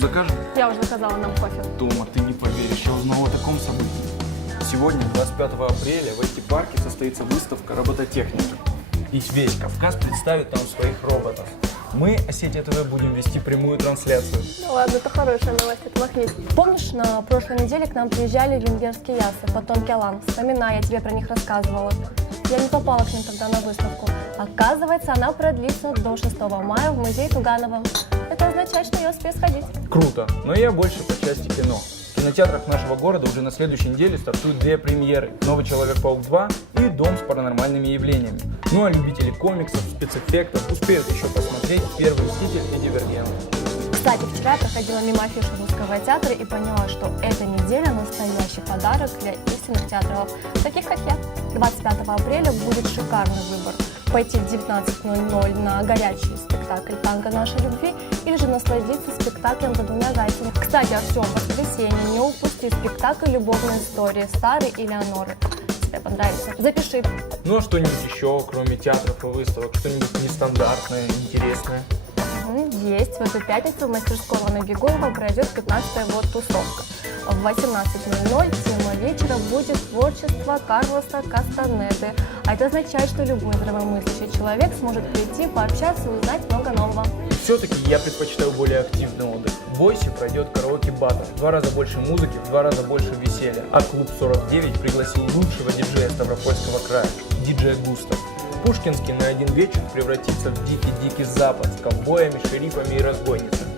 закажем? Я уже заказала нам кофе. Тома, ты не поверишь, я узнал о таком событии. Сегодня, 25 апреля, в IT-парке состоится выставка робототехники. И весь Кавказ представит там своих роботов. Мы, Осетия ТВ, будем вести прямую трансляцию. Ну ладно, это хорошая новость, отмахнись. Помнишь, на прошлой неделе к нам приезжали венгерские ясы, потомки Алан? Вспоминай, я тебе про них рассказывала. Я не попала к ним тогда на выставку. Оказывается, она продлится до 6 мая в музее Туганова. Это означает, что я успею сходить. Круто, но я больше по части кино. В кинотеатрах нашего города уже на следующей неделе стартуют две премьеры: «Новый Человек-паук 2» и «Дом с паранормальными явлениями». Ну а любители комиксов, спецэффектов успеют еще посмотреть «Первый Мститель» и «Дивергент». Кстати, вчера я проходила мимо афиши Русского театра и поняла, что эта неделя настоящий подарок для истинных театралов, таких как я. 25 апреля будет шикарный выбор: пойти в 19:00 на горячий спектакль «Танго нашей любви» или же насладиться спектаклем «За двумя зайцами». Кстати, Артем, в воскресенье не упусти спектакль «Любовные истории» Сары и Леоноры. Тебе понравится. Запиши. Ну а что-нибудь еще, кроме театров и выставок, что-нибудь нестандартное, интересное? Есть. В эту пятницу в мастерской Ланы Бегоева пройдет 15-я вот тусовка. В 18:00 тема вечера будет творчество Карлоса Кастанеды. А это означает, что любой здравомыслящий человек сможет прийти, пообщаться и узнать много нового. Все-таки я предпочитаю более активный отдых. В Бойсе пройдет караоке-баттл. В 2 раза больше музыки, в 2 раза больше веселья. А клуб 49 пригласил лучшего диджея Ставропольского края, диджея Густа. Пушкинский на один вечер превратится в дикий-дикий запад с ковбоями, шерифами и разбойницами.